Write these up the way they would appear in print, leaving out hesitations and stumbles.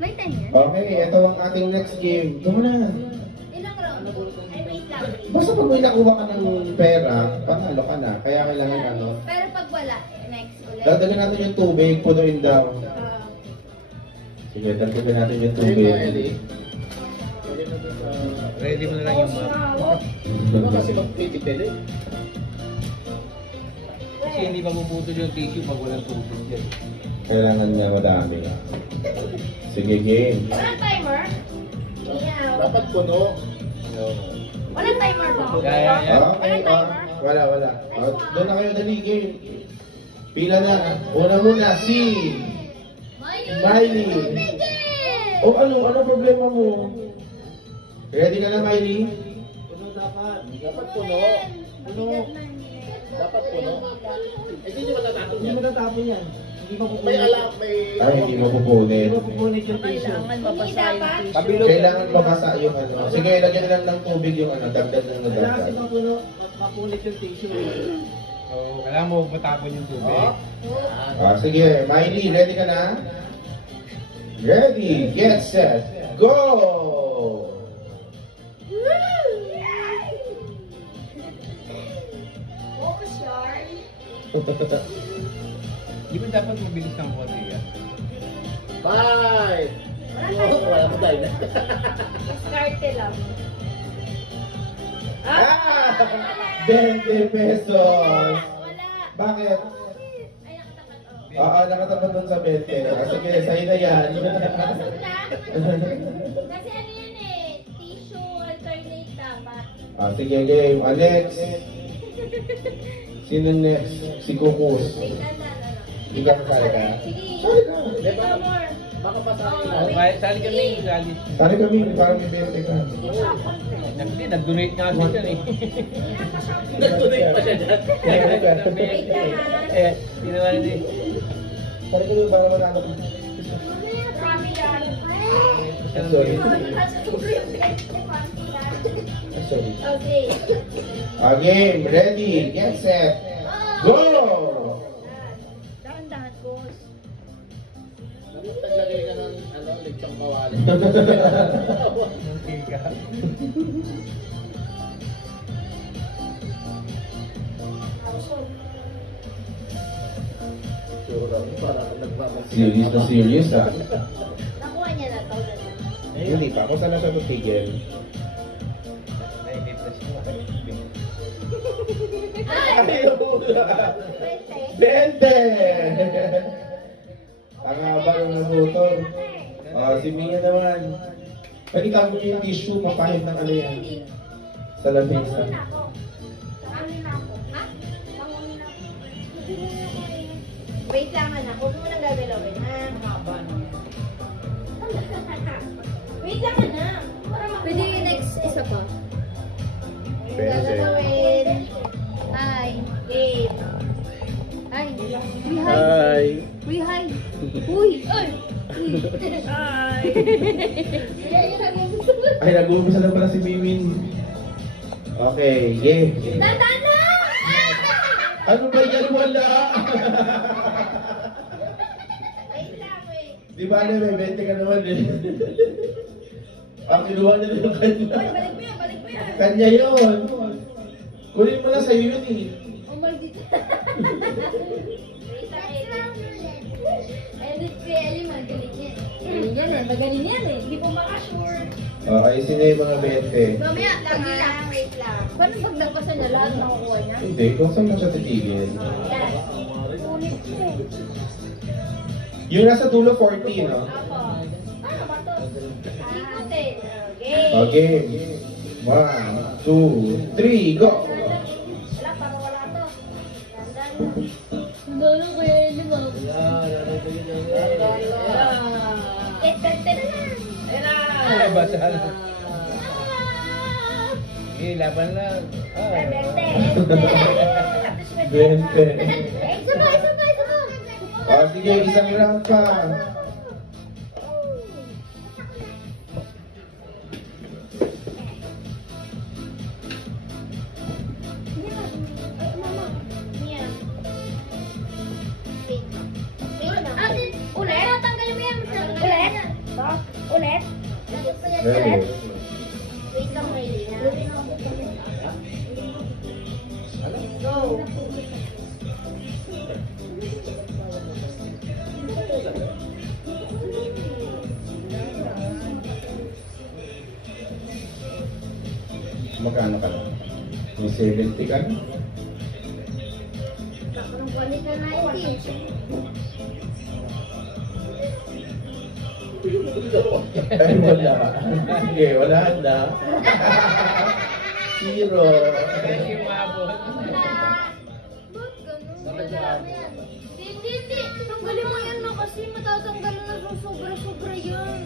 May timer? Okay, ito ang ating next game. Ito na. Ilang round? Ay, wait lang. Basta pag may nakuha ka ng pera, panalo ka na. Kaya kailangan ano. Pero pag wala, next ulit. Dadagyan natin yung tubig, punuin daw. Sige, dagdagan natin yung tubig. Ready mo na lang yung map. Ano kasi mag-critical eh? Kasi hindi mabubutol yung tissue pag walang tubig yan. Kailangan niya madami. Sige, game. Walang timer? Yeah. Dapat puno. Walang timer po? Kaya yan. Okay, wala. Doon na kayo, dali, game. Pila na. Una muna, si Miley. O ano problema mo? Ready ka na, Miley? Puno dapat. Dapat puno. Puno. Dapat puno. Eh, hindi nyo matatapon yan. Hindi mo natapon yan. Hindi May mapupunit. alam, may... Ay, hindi mo pupunin. Hindi mapupunit yung tissue. Hindi dapat? Kabilog. Kailangan mabasa yung ano. Sige, lagyan lang ng tubig yung ano. Dagdag ng Kailangan kasi dagdag. mapuno, mapunit yung tissue. Oo, kailangan mo matapon yung tubig. Oh. Sige, Miley, ready ka na? Ready, get set, go! Focus yarn. Di ba dapat mabilis ng konti yan? Bye! Wala mo tayo na. Diskarte lang. Ah! 20 pesos! Wala. Bakit? Ay, nakatapat. Oo, nakatapat doon sa 20. Sige, sa'yo na yan. Busog na? Kasi ano yan eh, tissue alternate dapat. Sige, game. Next. Sino next? Si Kukus. Wait, ano. Hindi ka kasali ka? Sige. Sali ka. Ito more. Baka pasahin Oh, na. Oh, kahit sali kami, sali. Sali kami, parang may 20 ka. Hindi, nag-donate nga siya dyan eh. Nag-donate pa siya dyan. Wait lang ha. Eh, ginawa niya eh. Sali kami para manalo ko. Marami yan. Sorry. Sorry. Okay. Game, ready, get set, go! Dahan-dahan ko. Dapat naglagay ka ng lechong kawali. Okay ka. Para nagmamagsin. Serious na serious ha. Nakuha niya na to. Hindi pa, kung saan na siya tutigil. Nainip na siya. Ayaw mo na! 20! Ang haba ng nabutor. Si Mia naman. Pakita mo niya yung tissue, mapahit ng ano yan. Sa lamesa. Pangunin ako. Ha? Pangunin ako. Wait lang anak. Huwag mo nang gagalawin ha. Wait lang anak. Pwede yung next isa pa. Gagalawin. Hi. Game. Hi. Uy, hi. Hi! Uy, hi. Uy. Ay. Hi. Ay, nag-uumpisa na pala si Mimin. Okay, yeah. Tandaan na! Ano ba yan? Wala! Wait lang, wait. Di ba alam, may 20 ka naman eh. Kinuha niya na yung kanya. Uy, balik mo yan, balik mo yan. Kanya yun. Kunin mo na sa'yo yun eh. Oh my God. Wait lang. Edit si Ellie, magaling yan. Magaling yan eh, magaling yan eh. Hindi po makasure. Okay, sino yung mga 20? Mamaya, lagi lang, wait lang. Paano pag nagpasa niya, lahat makukuha niya? Hindi, kung saan mo siya titigil. Yan. Ulit siya eh. Yung nasa dulo 40, no? Apo. Ano ba to? Ikot eh. Okay. 1, 2, 3, go! Wala, parang wala to. Dandan na. Dolo ko yan, di ba? Tete na lang. Ay, basa na. Eh, laban lang. Ah. 20. Sabay, sabay, sabay. Sige, isang round pa. Ate, ulit? Tanggalin mo yan. ulit? Meron. Wait lang, wait. Go. Magkano ka na? May 70 ka na? Anong balik ka 90? Ay, wala. Sige, wala na. Zero. Kasi umabot. Ba't ganun? Hindi. Tanggalin mo yan na kasi matatanggalan na sa sobra-sobra yan.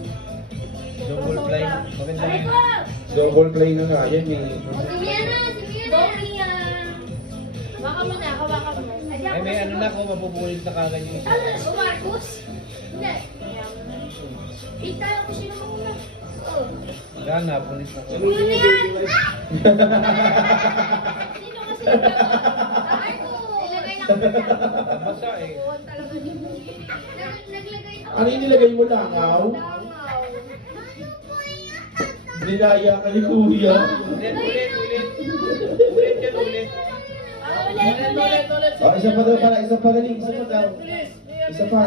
Double play. Maganda Ay yan. ba? Double play na nga yan eh. O, sige na. Sorry Baka mo na, hawakan mo. Ay, may ano na ako, mapupulit na kagad yung isa. Ano, Marcos? Hindi. Itala ko sila muna. Oh. Wala na, pulit na ko. Ano na yan? Sino kasi yung Marcos? Ilagay lang ko na. Basa eh. Oo, talaga din. Naglagay ako. Ano yung nilagay mo langaw? Langaw. Nilaya ka ni Kuya. Ulit. Ulit yan, ulit. Oh, isa pa daw pala, isa pa dali, isa pa daw. Isa pa.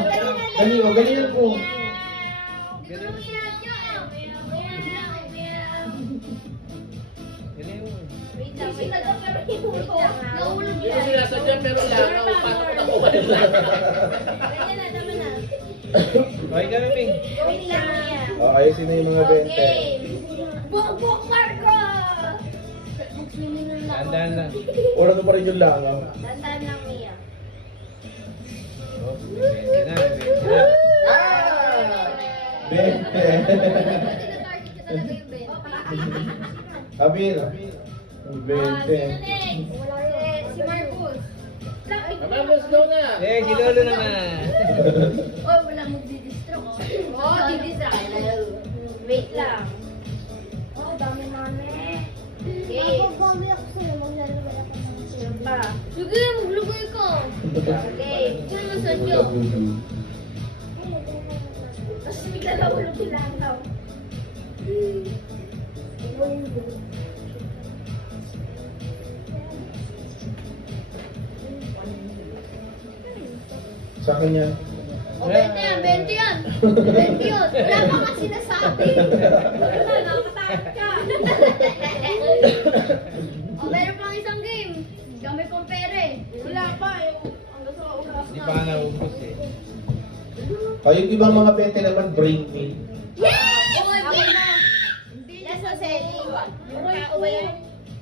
Dali, o, galingan ko. Wait lang, wait lang. Nahulog Hindi ko yan. sinasadya pero langaw. Paano ko nakuha yung langaw? Ganyan na, tama na. Okay ka na, Ming. Wait lang yan. Oh, ayusin na yung mga 20. Okay. Bukbuk Marcos! Tandaan lang. Wala na pa rin yung langaw. Tandaan lang, Mia. Oh, 20 na, 20 na. Ah! 20. Pwede na-target ka talaga yung Ben. Abil. 20. Si Marcos. Naman, let's go na. Eh, si Lolo naman. Oh, wala magdidistract. Oh, didistract. Wait lang. Oh, dami mami. Okay. Magpapamay ako sa'yo. Maglalagay ako ng sa'yo pa. Sige, maglagay ka. Okay. Sino naman sa'yo? Tapos bigla na ulo kilanaw. Sa akin yan. O, 20 yan, 20 yan. 20 yun. Wala pa nga sinasabi. Wala, nakatakot ka. O, meron pang isang game. Kami pang pere. Wala pa. Hanggang sa oras Hindi na. pa nga naubos eh. Oh, yung ibang mga 20 naman, bring me. Yay! Okay na. Yes, Jose. Yung tao ba yan?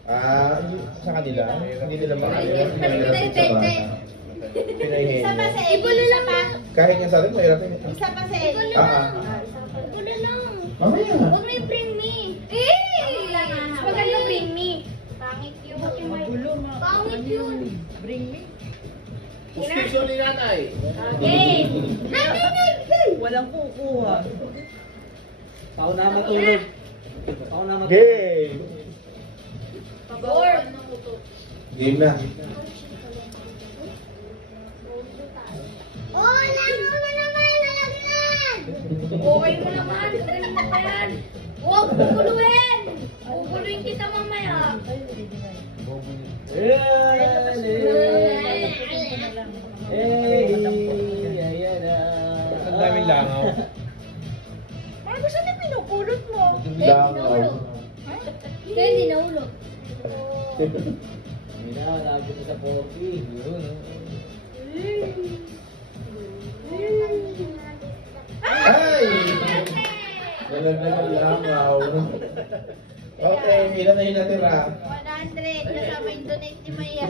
Ah, sa kanila. Hindi nila makakaya. Mas madali 20. Pinahihin Isa pa niya. sa Ibulo lang pa. Kahit nga sa atin, mahirap yun. Isa pa sa Ibulo Ah, lang. Ibulo lang. Mamaya. Huwag na yung bring me. Maganda bring me. Pangit yun. Pangit yun. Pustiso ni nanay. Okay. Nanay! Walang kukuha. Ako na matulog. Ako na matulog. Game! Pabor. Game na. Oh, alam mo na naman, nalagnan! Okay mo naman, galing mo pa yan. Huwag pupuluin! Pupuluin kita mamaya. Ayan na. Ang daming langaw. Marcos, ano yung pinupulot mo? Langaw. Kaya hindi nahulog. Lagi sa pogi. Yun, oh. Ay! Nalaglag langaw. Okay, ilan na yung natira? 100, kasama yung donate ni Maya.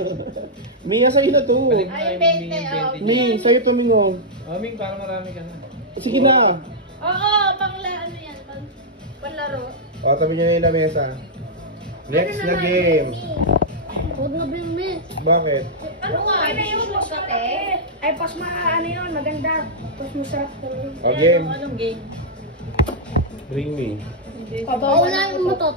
Mia, sa'yo na to. Balik na Ay, yung 20, Ming, oh. 20 niya. Mi, sa'yo to, Mingo. Oh, Ming, parang marami ka na. Sige na. Oo, ano yan, panlaro. O, tabi nyo na yung lamesa. Next na game. Huwag na bring me. Bakit? Ano nga, ano yung magkate? Ay, pas ano yun, maganda. Pas masarap talaga. O, game. Anong game? Bring me. Paulan mo to.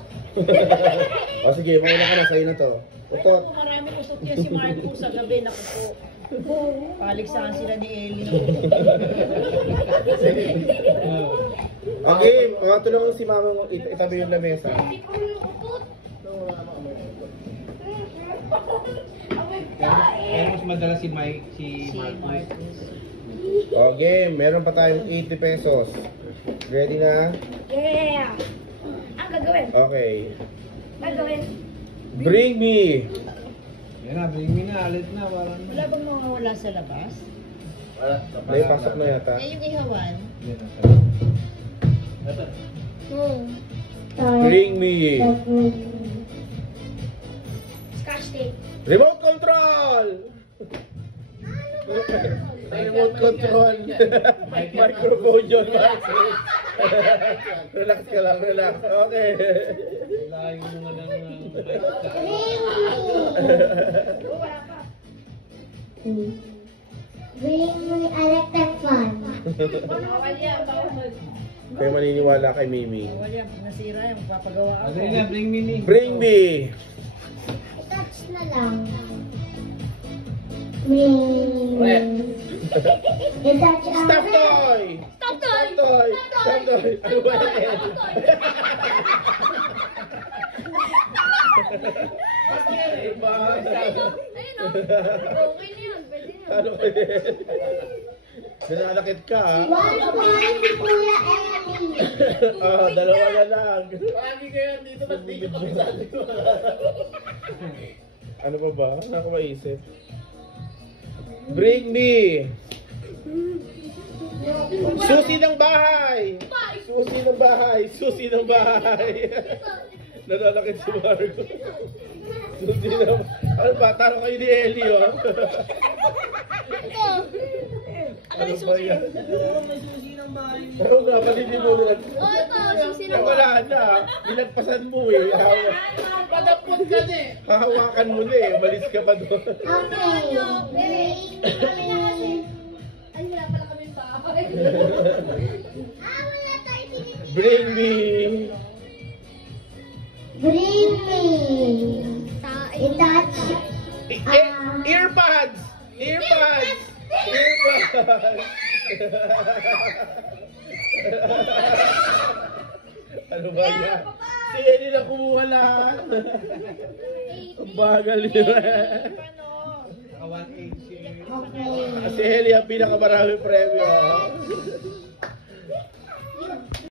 O, sige, mauna ka na. Sa'yo na to. Utot. Maraming usot yan si Marcos sa gabi. Naku po. Paligsahan sila ni Ellie. Okay, tulungan si mama mo itabi yung lamesa. Wala naman kami. Kaya mas madalas si Mike, si Marcus. Okay, meron pa tayong 80 pesos. Ready na? Yeah! Ang gagawin? Okay. Gagawin. Bring me! Yan na, bring me na, alit na. Parang... Wala bang mawawala sa labas? Wala. May pasok na yata. Eh, yung ihawan. Yan na. Ito. Bring me! Scotch tape. Remote control! Remote control. Microphone yun. Relax ka lang, relax. Okay. Layo mo nga ng Wala pa. Bring me electric fan. Kayo maniniwala kay Mimi. Wala yan. Nasira yan. Magpapagawa ako. Dali na, bring me ni. Bring me! I-touch na lang. Bring. I-touch ang Stop toy! Stop Stop toy! Stop toy! Ano ba yan? Iba. Okay na yun. Pwede na. Ano ba yan? Nananakit ka, ha? 1 point si Kuya Emmy. Dalawa na lang. Lagi kayo dito, ba't di ka kabisado? Ano pa ba? Wala ko maisip. Bring me! Susi ng bahay! Susi ng bahay! Susi ng bahay! Nananakit si Margo. Susi ng... Ano ba? Taro kayo ni Ellie, oh. Ano ba yan? Oo nga, palindi mo na. Wala na. Binagpasan mo eh. Padapot ka na eh. Hahawakan mo na eh. Malis ka pa doon. Okay. Kami na kasi. Ay, wala pala kami bahay. Wala tayo sinipin. Bring me. Bring me. I-touch. Earpods! Earpods! Earpods! Ano ba yan? Si Eddie na kumuha lahat. Ang bagal niya. Naka 180 si... Okay. Si Ellie ang pinakamarami premyo.